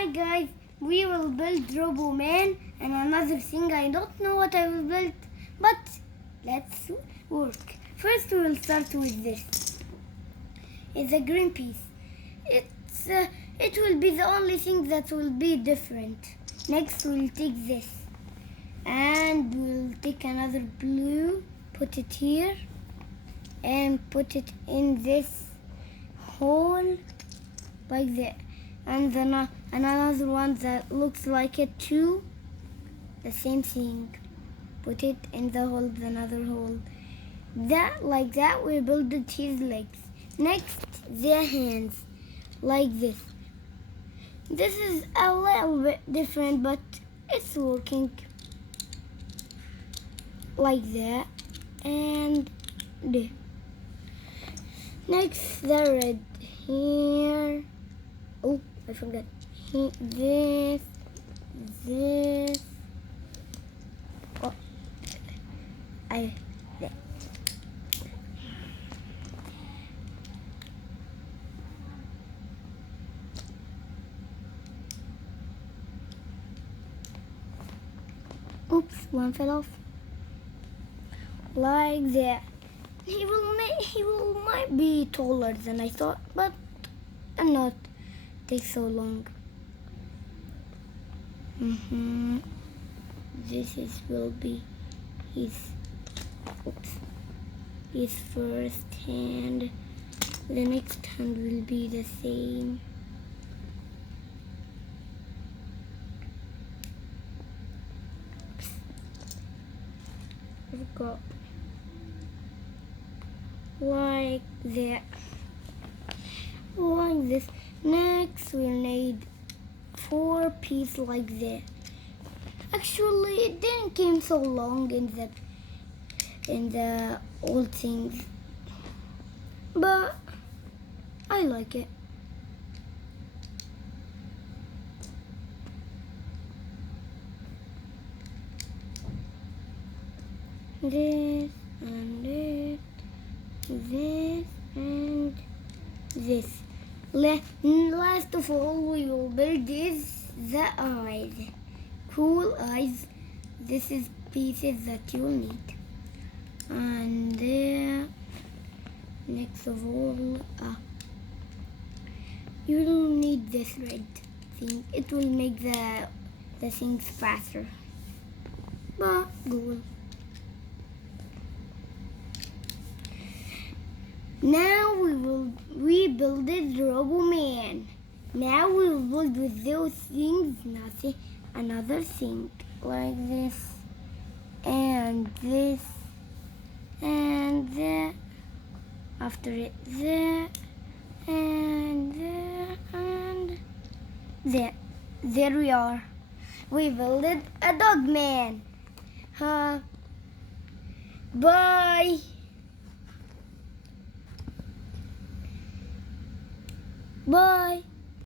Hi guys, we will build roboman and another thing. I don't know what I will build, but let's work. First we will start with this. It's a green piece. It will be the only thing that will be different. Next we'll take this and we'll take another blue, put it here and put it in this hole like that. And then another one that looks like it too. The same thing. Put it in the hole, another hole. Like that we build his legs. Next, the hands, like this. This is a little bit different, but it's working. Like that, and there. Next, the red here. Oh, I forgot. This. Oh, there. Oops, one fell off. Like that. He might be taller than I thought, but not take so long. This will be his first hand. The next hand will be the same. I've got like that, like this. Next we'll need 4 pieces like that. Actually, it didn't came so long in the old things, but I like it. This and this and this. Last of all, we will build the eyes. Cool eyes. This is pieces that you'll need. And next of all, you will need this red thing. It will make the things faster. But cool. Now we will rebuild the roboman. Now we will build with those things another thing like this and this and that. After it, that and that and that. There we are. We built a dog man. Bye. Bye.